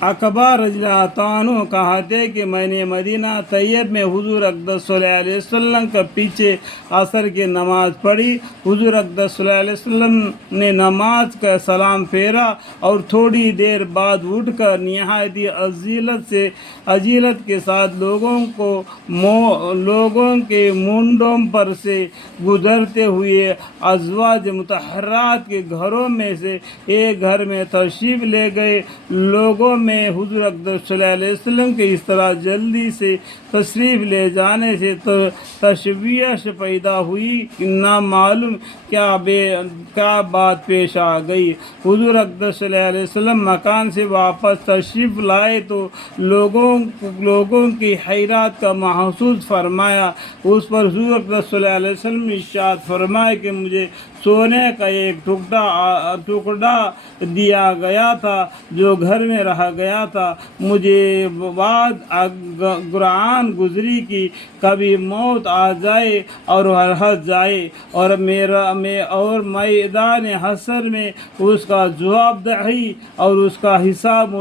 अकबर रज़ियल्लाहु तानु कहते कि मैंने मदीना तैयब में हुजूर अक़दस सल्लल्लाहु अलैहि वसल्लम के पीछे असर की नमाज़ पढ़ी। हुजूर अक़दस सल्लल्लाहु अलैहि वसल्लम ने नमाज का सलाम फेरा और थोड़ी देर बाद उठकर निहायत अजीलत के साथ लोगों के मुंडों पर से गुजरते हुए अज़वाज मुतहर्रात के घरों में से एक घर में तशरीफ़ ले गए। लोगों में हुज़ूर अक़दस सल्लल्लाहु अलैहि वसल्लम के इस तरह जल्दी से तशरीफ़ ले जाने से तो तशवीश पैदा हुई कि ना मालूम क्या बात पेश आ गई। हुज़ूर अक़दस सल्लल्लाहु अलैहि वसल्लम मकान से वापस तशरीफ़ लाए तो लोगों की हैरत का महसूस फरमाया। उस पर हुज़ूर अक़दस सल्लल्लाहु अलैहि वसल्लम ने इरशाद फरमाया कि मुझे सोने का एक टुकड़ा दिया गया था जो घर में रह गया था। मुझे बाद कुरान गुजरी कि कभी मौत आ जाए और रह जाए और मैदान हशर में उसका जवाबदेही और उसका हिसाब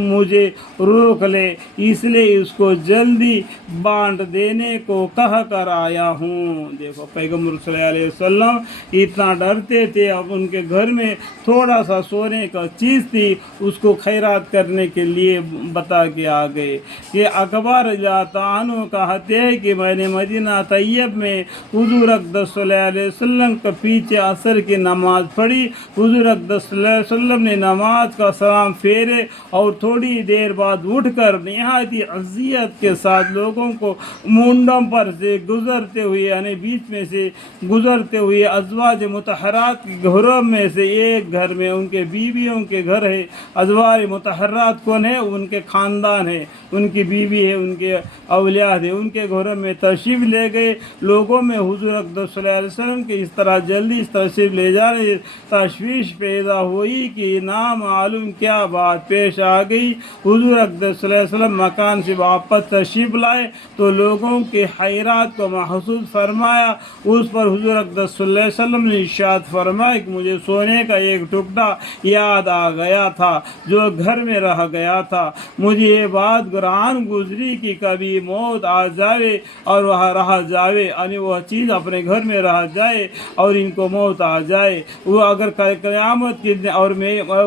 मुझे रोक ले, इसलिए उसको जल्दी बांट देने को कह कर आया हूँ। देखो पैगम्बर सल्लल्लाहु अलैहि वसल्लम इतना डरते थे, अब उनके घर में थोड़ा सा सोने का चीज़ थी उसको खैरात करने के लिए बता के आ गए। ये अकबर रज़ियल्लाहु कहते हैं कि मैंने मदीना तैयब में हुज़ूर अक़दस सल्लल्लाहु अलैहि वसल्लम के पीछे असर की नमाज़ पढ़ी। हुज़ूर अक़दस सल्लल्लाहु अलैहि वसल्लम ने नमाज का सलाम फेरे और थोड़ी देर बाद उठकर निहायत अज़ियत के साथ लोगों को मुंडों पर से गुजरते हुए यानी बीच में से गुजरते हुए अज़वाज मुतहर्रात के घरों में से एक घर में, उनके बीवियों के घर है। अज़वाज मुतहर्रात कौन है? उनके ख़ानदान है, उनकी बीवी है, उनके औलाद है, उनके घरों में तशरीफ़ ले गए। लोगों में हुज़ूर अक़दस सल्लल्लाहु अलैहि वसल्लम के इस तरह जल्दी तशरीफ़ ले जाने से तशवीश पैदा हुई कि ना मालूम क्या बात पेश आ गई। हुज़ूर अक़दस सल्लल्लाहु अलैहि वसल्लम मकान से वापस तशरीफ़ लाए तो लोगों के हैरत को महसूस फरमाया। उस पर हुज़ूर अक़दस सल्लल्लाहु अलैहि वसल्लम ने इरशाद फरमाया कि मुझे सोने का एक टुकड़ा याद आ गया था जो घर में रह गया था। मुझे ये बात कुरान गुजरी कि कभी मौत आ जाए और वह रह जाए, यानी वह चीज़ अपने घर में रह जाए और इनको मौत आ जाए। वो अगर क़यामत के दिन और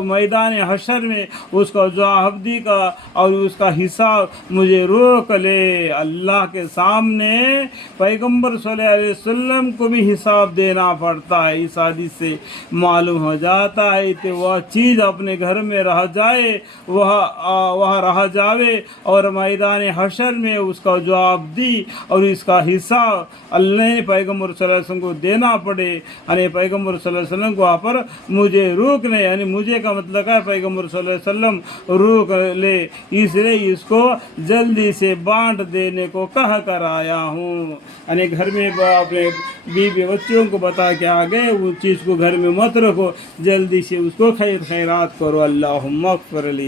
मैदान हशर में उसका जवाबदी का और उसका हिसाब मुझे रोक ले। अल्लाह के सामने पैगम्बर सल्लल्लाहु अलैहि वसल्लम को भी हिसाब देना पड़ता है। इस हदीस से मालूम हो जाता है कि वह चीज़ अपने घर में रह जाए, वह रह जावे और मैदान हशर में उसका जवाब दी और इसका हिसाब अल्लाह ने पैगम्बर सल्लल्लाहु अलैहि वसल्लम को देना पड़े। यानी पैगम्बर सल्लल्लाहु अलैहि वसल्लम को वहाँ पर मुझे रोकने, यानी मुझे का मतलब है पैगम्बर सल्लल्लाहु अलैहि वसल्लम रोक ले, इसलिए इसको जल्दी से बांट देने को कह कर आया हूँ। यानी घर में अपने बीवी बच्चों को बता के आ गए, उस चीज़ को घर में मत रखो, जल्दी से उसको खैरात करो। अल्लाहुम्मा अग़फ़िर ली।